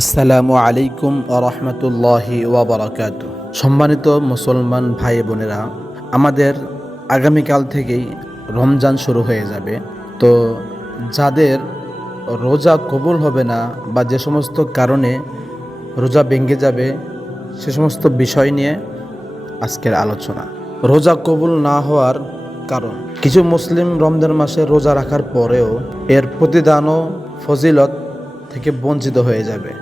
আসসালামু আলাইকুম রহমতুল্লাহি ওয়াবারাকাত সম্মানিত মুসলমান ভাই বোনেরা, আমাদের আগামীকাল থেকেই রমজান শুরু হয়ে যাবে। তো যাদের রোজা কবুল হবে না বা যে সমস্ত কারণে রোজা ভেঙে যাবে, সে সমস্ত বিষয় নিয়ে আজকের আলোচনা। রোজা কবুল না হওয়ার কারণ। কিছু মুসলিম রমজান মাসে রোজা রাখার পরেও এর প্রতিদানও ফজিলত থেকে বঞ্চিত হয়ে যাবে।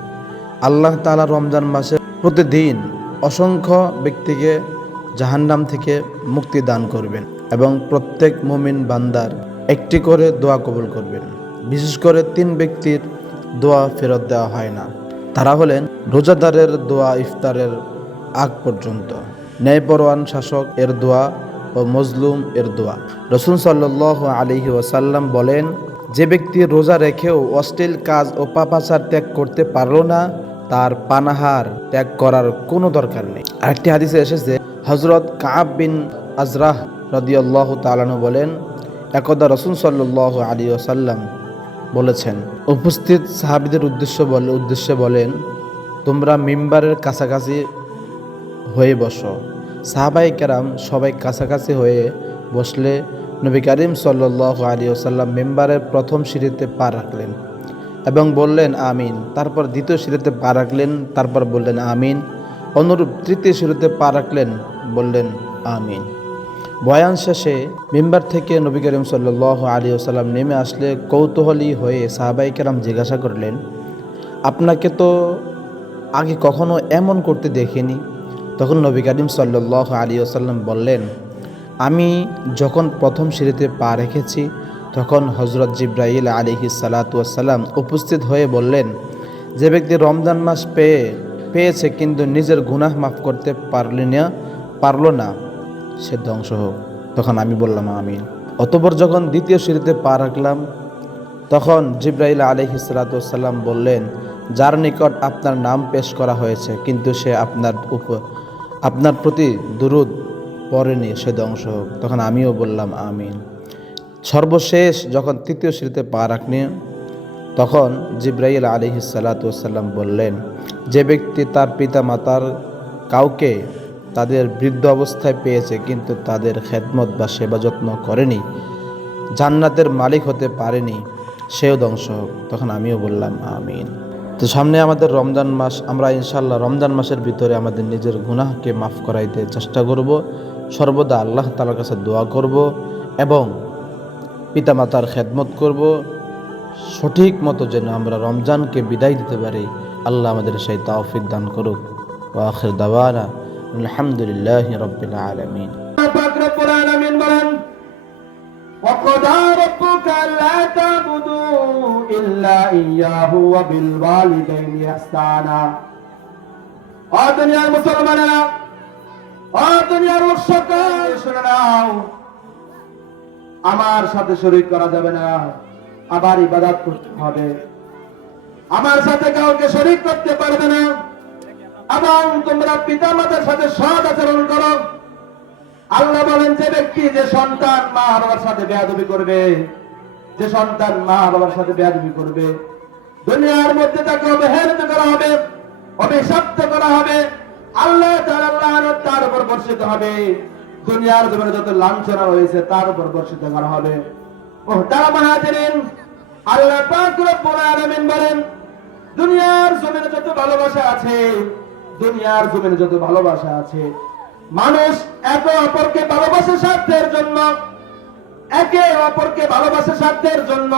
আল্লাহ তাআলা রমজান মাসে প্রতিদিন অসংখ্য ব্যক্তিকে জাহান্নাম থেকে মুক্তি দান করবেন এবং প্রত্যেক মুমিন বান্দার একটি করে দোয়া কবুল করবেন। বিশেষ করে তিন ব্যক্তির দোয়া ফেরত দেওয়া হয় না। তারা হলেন রোজাদারের দোয়া ইফতারের আগ পর্যন্ত ন্যায়পরওয়ান শাসক এর দোয়া ও মজলুম এর দোয়া। রসুল সাল্লাহ আলিহি ওয়াসাল্লাম বলেন, যে ব্যক্তি রোজা রেখেও অশ্লীল কাজ ও পাপাচার ত্যাগ করতে পারল না তার পানাহার ত্যাগ করার কোনো দরকার নেই। আরেকটি হাদিসে এসেছে হজরত কাব বিন আজরাহ রদিয়াল্লাহ তালানু বলেন, একদা রসুল সাল্লাহ আলী ওসাল্লাম বলেছেন, উপস্থিত সাহাবিদের উদ্দেশ্য বলে উদ্দেশ্যে বলেন, তোমরা মিম্বারের কাছাকাছি হয়ে বসো। সাহাবাই কেরাম সবাই কাছাকাছি হয়ে বসলে নবী করিম সাল্লাহ আলী ওসাল্লাম মেম্বারের প্রথম সিঁড়িতে পা রাখলেন। এবং বললেন, আমিন। তারপর দ্বিতীয় সিঁড়িতে পা রাখলেন, তারপর বললেন, আমিন। অনুরূপ তৃতীয় সিঁড়িতে পা রাখলেন, বললেন, আমিন। বয়ান শেষে মেম্বার থেকে নবী করিম সাল্লাহ আলী ওসাল্লাম নেমে আসলে কৌতূহলী হয়ে সাহাবাই কেরাম জিজ্ঞাসা করলেন, আপনাকে তো আগে কখনো এমন করতে দেখিনি? তখন নবী করিম সাল্লাহ আলী আসাল্লাম বললেন, আমি যখন প্রথম সিঁড়িতে পা রেখেছি তখন হজরত জিব্রাইল আলিহি সালাতাম উপস্থিত হয়ে বললেন, যে ব্যক্তি রমজান মাস পেয়ে, পেয়েছে কিন্তু নিজের গুনাহ মাফ করতে পারলি না, পারল না, সে ধ্বংস হোক। তখন আমি বললাম, আমিন। অতপর যখন দ্বিতীয় সিঁড়িতে পা রাখলাম, তখন জিব্রাইল আলহি সালাতাম বললেন, যার নিকট আপনার নাম পেশ করা হয়েছে, কিন্তু সে আপনার উপ, আপনার প্রতি দুরুদ পড়েনি, সে ধ্বংস হোক। তখন আমিও বললাম, আমিন। সর্বশেষ যখন তৃতীয় শ্রীতে পা রাখনি, তখন জিব্রাইল আলিহি সালাতাম বললেন, যে ব্যক্তি তার পিতা মাতার কাউকে তাদের বৃদ্ধ অবস্থায় পেয়েছে, কিন্তু তাদের খেদমত বা সেবা যত্ন করেনি, জান্নাতের মালিক হতে পারেনি, সেও ধ্বংস হোক। তখন আমিও বললাম, আমিন। তো সামনে আমাদের রমজান মাস, আমরা ইনশাল্লাহ রমজান মাসের ভিতরে আমাদের নিজের গুনাহকে মাফ করাইতে চেষ্টা করব। সর্বদা আল্লাহ তালার কাছে দোয়া করব এবং পিতামাতার খেদমত করব সঠিক মতো যেন আমরা রমজানকে বিদায় দিতে পারি আল্লাহ আমাদের সেই তাওফিক দান করুক ও আখির দাওয়ানা আলহামদুলিল্লাহ রবিল আলমিন পাক রব্বুল আলামিন বলেন وقضى ربك ألا تعبدوا إلا إياه وبالوالدين إحسانا ও দুনিয়ার মুসলমানেরা ও দুনিয়ার লোক সকল শুনে নাও আমার সাথে শরীক করা যাবে না। আবার ইবাদত করতে হবে। আমার সাথে কাউকে শরীক করতে পারবে না। এবং তোমরা পিতা মাতার সাথে সৎ আচরণ করো। আল্লাহ বলেন, যে ব্যক্তি, যে সন্তান মা বাবার সাথে বেয়াদবি করবে, যে সন্তান মা বাবার সাথে বেয়াদবি করবে, দুনিয়ার মধ্যে তাকে অবহেলিত করা হবে, অভিশপ্ত করা হবে, আল্লাহ তার উপর বর্ষিত হবে। দুনিয়ার জীবনে যত লাঞ্ছনা রয়েছে, তার উপর বর্ষিত করা হবে। তারা মাহাজিরিন, আল্লাহ পাক রব্বুল আলামিন বলেন, দুনিয়ার জমিনে যত ভালোবাসা আছে, দুনিয়ার জমিনে যত ভালোবাসা আছে, মানুষ একে অপরকে ভালোবাসে স্বার্থের জন্য, একে অপরকে স্বার্থের জন্য,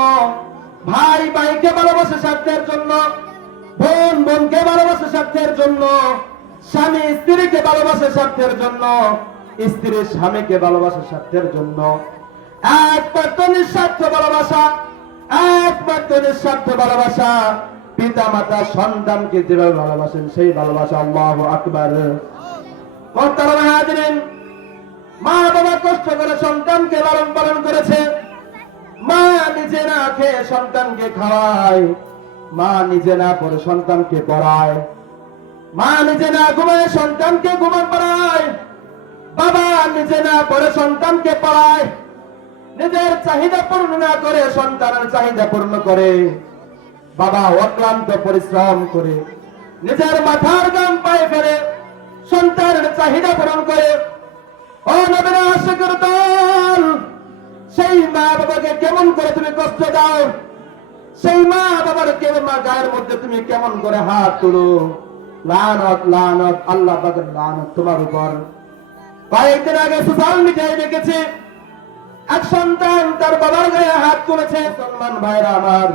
ভাই ভাইকে ভালোবাসে স্বার্থের জন্য, বোন বোনকে ভালোবাসে স্বার্থের জন্য, স্বামী স্ত্রীকে ভালোবাসে স্বার্থের জন্য স্ত্রী স্বামীকে ভালোবাসে স্বার্থের জন্য। একমাত্র নিঃস্বার্থ ভালোবাসা, একমাত্র নিঃস্বার্থ ভালোবাসা। পিতা মাতা সন্তানকে যেভাবে ভালোবাসেন, সেই ভালোবাসা আল্লাহ আকবার। মা বাবা কষ্ট করে সন্তানকে লালন পালন করেছে। মা নিজে না খেয়ে সন্তানকে খাওয়ায়। মা নিজে না পড়ে সন্তানকে পড়ায়। মা নিজে না ঘুমায় সন্তানকে ঘুমান পড়ায়। বাবা নিজে না পড়ে সন্তানকে পড়ায়, নিজের চাহিদা পূর্ণ না করে সন্তানের চাহিদা পূর্ণ করে। বাবা অক্লান্ত পরিশ্রম করে, নিজের মাথার গাম পায়ে ফেলে সন্তানের চাহিদা পূরণ করে। ও নবীনা আশিকের সেই মা বাবাকে কেমন করে তুমি কষ্ট দাও? সেই মা বাবার কেমন মা গায়ের মধ্যে তুমি কেমন করে হাত তুলো? লানত লানত, আল্লাহ পাকের লানত তোমার উপর। কয়েকদিন আগে সোশ্যাল মিডিয়ায় দেখেছি। এক সন্তান তার বাবার গায়ে হাত তুলেছে। সলমান ভাইরা আমার,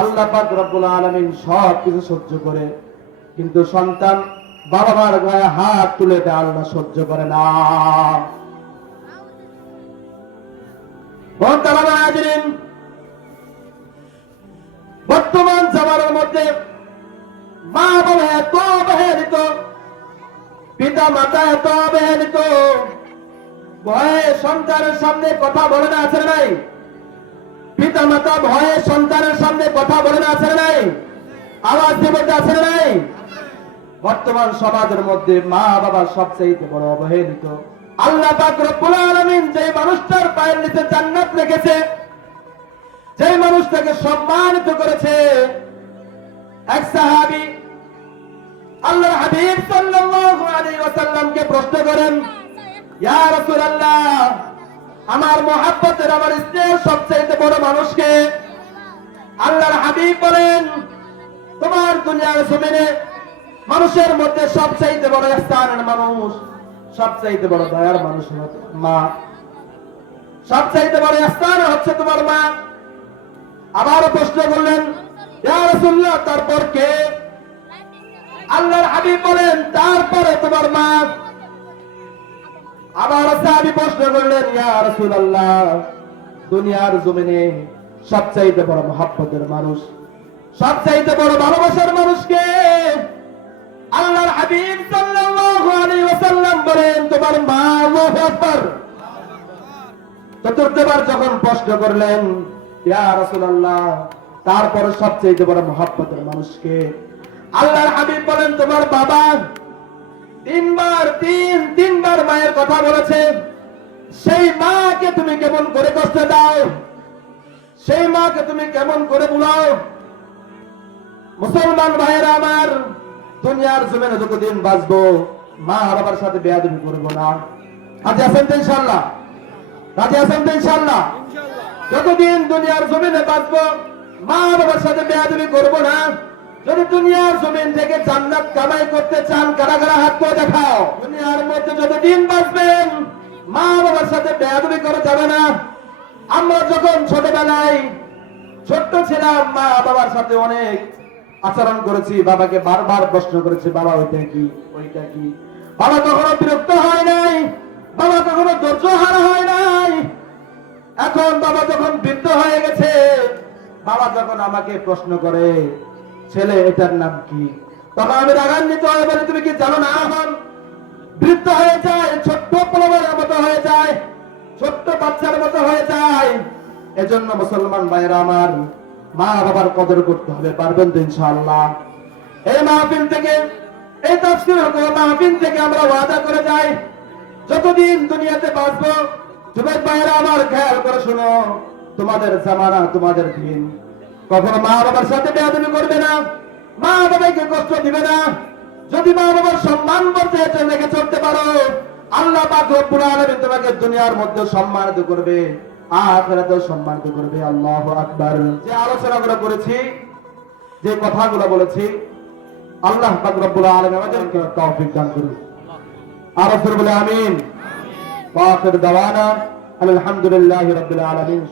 আল্লাহ পাক রব্বুল আলামিন সব কিছু সহ্য করে। কিন্তু সন্তান বাবা মার গায়ে হাত তুলে দেয়, আল্লাহ সহ্য করে না। বর্তমান জামানার মধ্যে মা বাবা এত অবহেলিত পিতা মাতা এত অবহেলিত ভয়ে সন্তানের সামনে কথা বলে না, আছে নাই? পিতা মাতা ভয়ে সন্তানের সামনে কথা বলে না, আছে নাই? আওয়াজ দিয়ে বলতে আছে নাই? বর্তমান সমাজের মধ্যে মা বাবা সবচেয়ে বড় অবহেলিত। আল্লাহ রব্বুল আলামিন যে মানুষটার পায়ের নিচে জান্নাত রেখেছে যে মানুষটাকে সম্মানিত করেছে, এক সাহাবী, আল্লাহর হাবিব সাল্লাল্লাহু ওয়াসাল্লামকে প্রশ্ন করেন আমার মহাব্বতের আমার স্নেহের সবচেয়ে বড় মানুষকে আল্লাহর হাবিব বলেন, তোমার দুনিয়ার জমিনে মানুষের মধ্যে সবচাইতে বড় স্থানের মানুষ, সবচাইতে বড় দয়ার মানুষ মা। সবচাইতে বড় স্থান হচ্ছে তোমার মা। আবার প্রশ্ন করলেন তারপর কে? আল্লাহর হাবিব বলেন, তারপরে তোমার মা। আবার সাহাবী প্রশ্ন করলেন, ইয়া রাসূলুল্লাহ, দুনিয়ার জমিনে সবচাইতে বড় মহাব্বতের মানুষ, সবচাইতে বড় ভালোবাসার মানুষকে আল্লাহর হাবিব সাল্লাল্লাহু আলাইহি ওয়াসাল্লাম বলেন, তোমার মা আল্লাহু আকবার। চতুর্থবার যখন প্রশ্ন করলেন, ইয়া রাসূলুল্লাহ, তারপরে সবচেয়ে বড় মহাব্বতের মানুষকে আল্লাহর হাবিব বলেন, তোমার বাবা তিনবার তিন, তিনবার মায়ের কথা বলেছে। সেই মাকে তুমি কেমন করে কষ্ট দাও? সেই মাকে তুমি কেমন করে বুলাও? মুসলমান ভাইয়েরা আমার, দুনিয়ার জমিনে যতদিন বাঁচবো, মা বাবার সাথে বেয়াদবি করব না। রাজি আছেন তো ইনশাল্লাহ রাজি আছেন তো ইনশাল্লাহ যতদিন দুনিয়ার জমিনে বাঁচবো, মা বাবার সাথে বেয়াদবি করব না যদি দুনিয়ার জমিন থেকে জান্নাত কামাই করতে চান কারা কারা হাত করে দেখাও। দুনিয়ার মধ্যে যতদিন বাঁচবেন, মা বাবার সাথে বেয়াদবি করা যাবে না। আমরা যখন ছোটবেলায় ছোট্ট ছিলাম, মা বাবার সাথে অনেক আচরণ করেছি, বাবাকে বারবার প্রশ্ন করেছি, বাবা, ওইটা কি? ওইটা কি? বাবা কখনো বিরক্ত হয় নাই, বাবা কখনো ধৈর্য হারা হয় নাই। এখন বাবা যখন বৃদ্ধ হয়ে গেছে, বাবা যখন আমাকে প্রশ্ন করে ছেলে, এটার নাম কি? তখন আমি রাগান্বিত হয়ে বলি, তুমি কি জানো না? এখন বৃদ্ধ হয়ে যায়, ছোট্ট পোলবের মতো হয়ে যায়, ছোট্ট বাচ্চার মতো হয়ে যায়। এজন্য মুসলমান ভাইয়েরা আমার মা বাবার কদর করতে হবে, পারবেন তো ইনশাআল্লাহ? এই মাহফিল থেকে, এই তাফসীর মাহফিল থেকে আমরা ওয়াদা করে যাই। যতদিন দুনিয়াতে বাঁচবো, যুবক ভাইয়েরা আমার খেয়াল করে শোনো, তোমাদের জামানা তোমাদের দিন। কখনো মা বাবার সাথে বেয়াদবি করবে না। মা বাবাকে কষ্ট দিবে না। যদি মা বাবার সম্মান করতে রেখে চলতে পারো আল্লাহ পাক রব্বুল আলামিন তোমাকে দুনিয়ার মধ্যে সম্মানিত করবে আখিরাতেও সম্মানিত করবে। আল্লাহু আকবার। যে আলোচনাগুলো করেছি যে কথাগুলো বলেছি আল্লাহ পাক রব্বুল আলামিন আমাদেরকে তৌফিক দান করুন। আর বলে আমিন। ওয়া আখির দাওয়ানা আলহামদুলিল্লাহি রাব্বিল আলামিন।